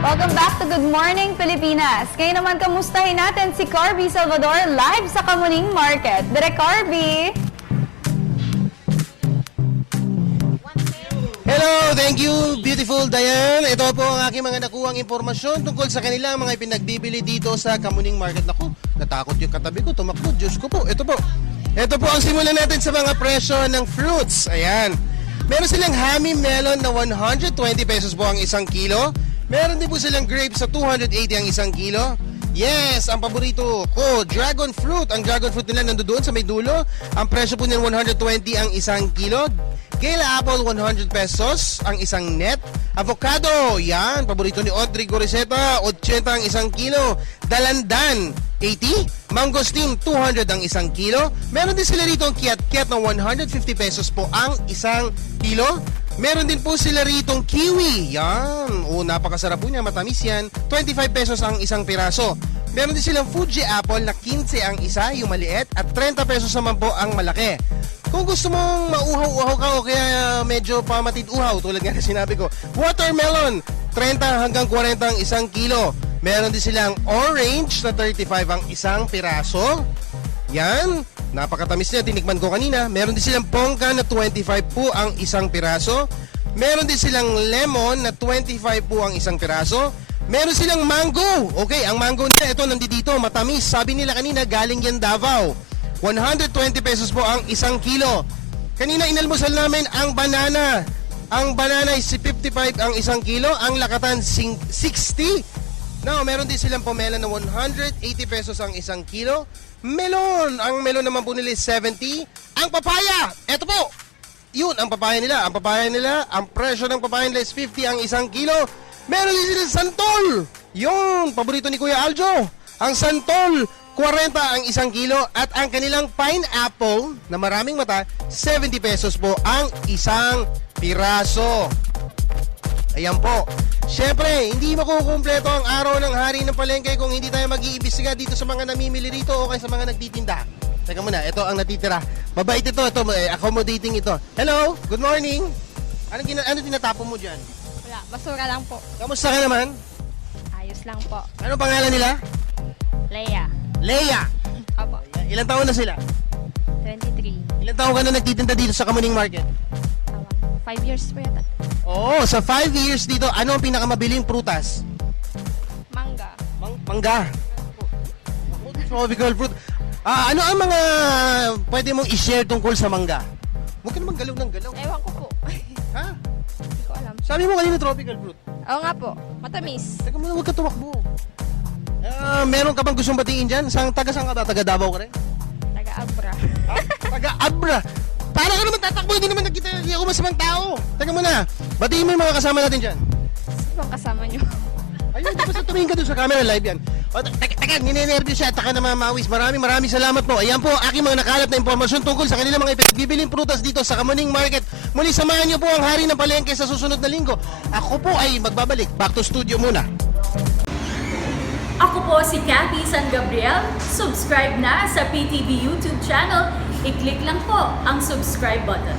Welcome back to Good Morning Pilipinas. Ngayon naman kamustahin natin si Carby Salvador live sa Kamuning Market. Direk Carby! Hello! Thank you, beautiful Diane. Ito po ang aking mga nakuhang impormasyon tungkol sa kanilang mga ipinagbibili dito sa Kamuning Market. Naku, natakot yung katabi ko, tumakbo. Diyos ko po, ito po. Ito po ang simulan natin sa mga presyo ng fruits. Ayan. Meron silang Hammy Melon na 120 pesos po ang isang kilo. Meron din po silang grapes sa 280 ang isang kilo. Yes, ang paborito ko, dragon fruit. Ang dragon fruit nila nandoon sa may dulo. Ang presyo po nila 120 ang isang kilo. Gala apple, 100 pesos ang isang net. Avocado, yan, paborito ni Audrey Goriseta, 80 ang isang kilo. Dalandan, 80. Mangosteen, 200 ang isang kilo. Meron din sila rito ang kiat-kiat na 150 pesos po ang isang kilo. Meron din po sila ritong kiwi. Yan. O, napakasarap po niya. Matamis yan. 25 pesos ang isang piraso. Meron din silang Fuji apple na 15 ang isa, yung maliit. At 30 pesos naman po ang malaki. Kung gusto mong mauhaw-uhaw ka o kaya medyo pamatid-uhaw, tulad nga na sinabi ko, watermelon, 30 hanggang 40 ang isang kilo. Meron din silang orange na 35 ang isang piraso. Yan. Napakatamis niya, tinikman ko kanina. Meron din silang pongka na 25 po ang isang piraso. Meron din silang lemon na 25 po ang isang piraso. Meron silang mango. Okay, ang mango nila, ito nandito, matamis. Sabi nila kanina, galing yan Davao. 120 pesos po ang isang kilo. Kanina inalmusal namin ang banana. Ang banana is 55 ang isang kilo. Ang lakatan 60. Now, meron din silang pomelo na 180 pesos ang isang kilo. Melon, ang melon naman po nila is 70. Ang papaya, eto po. Yun, ang papaya nila. Ang papaya nila, ang presyo ng papaya nila is 50 ang isang kilo. Meron din silang santol. Yun, paborito ni Kuya Aljo. Ang santol, 40 ang isang kilo. At ang kanilang pineapple na maraming mata, 70 pesos po ang isang piraso. Ayan po. Siyempre, hindi makukumpleto ang araw ng hari ng palengke kung hindi tayo mag-iimbestiga dito sa mga namimili rito o kaya sa mga nagtitinda. Teka muna, ito ang natitira. Mabait ito, accommodating ito. Hello, good morning. Ano tinatapon mo dyan? Wala, basura lang po. Kamusta ka naman? Ayos lang po. Ano pangalan nila? Leia. Leia. Opo. Ilang taon na sila? 23. Ilang taon ka na nagtitinda dito sa Kamuning Market? 5 years po yata. Oo, sa 5 years dito, ano ang pinakamabiling prutas? Mangga. Mangga. Tropical fruit. Ano ang mga pwede mong i-share tungkol sa mangga? Huwag ka naman galaw ng galaw. Ewan ko po. Ha? Hindi ko alam. Sabi mo kanina tropical fruit. Oo nga po. Matamis. Teka muna, huwag ka tumakbo. Meron ka bang gustong batiin dyan? Taga saan ka ba? Taga Davao ka rin? Taga-abra. Ha? Taga Abra. Para ka naman tatakbo, hindi naman nakita ako masamang tao. Teka muna, batiin mo yung mga kasama natin dyan. Sino ang kasama nyo? Ayun, basta tumingin ka doon sa camera, live yan. Teka, ninenervyo siya, taka na mamawis. Maraming salamat po. Ayan po, aking mga nakalap na impormasyon tungkol sa kanilang mga ipagbibiling prutas dito sa Kamuning Market. Muli, samahan niyo po ang hari ng palengke sa susunod na linggo. Ako po ay magbabalik. Back to studio muna. Ako po si Cathy San Gabriel. Subscribe na sa PTV YouTube channel. I-click lang po ang subscribe button.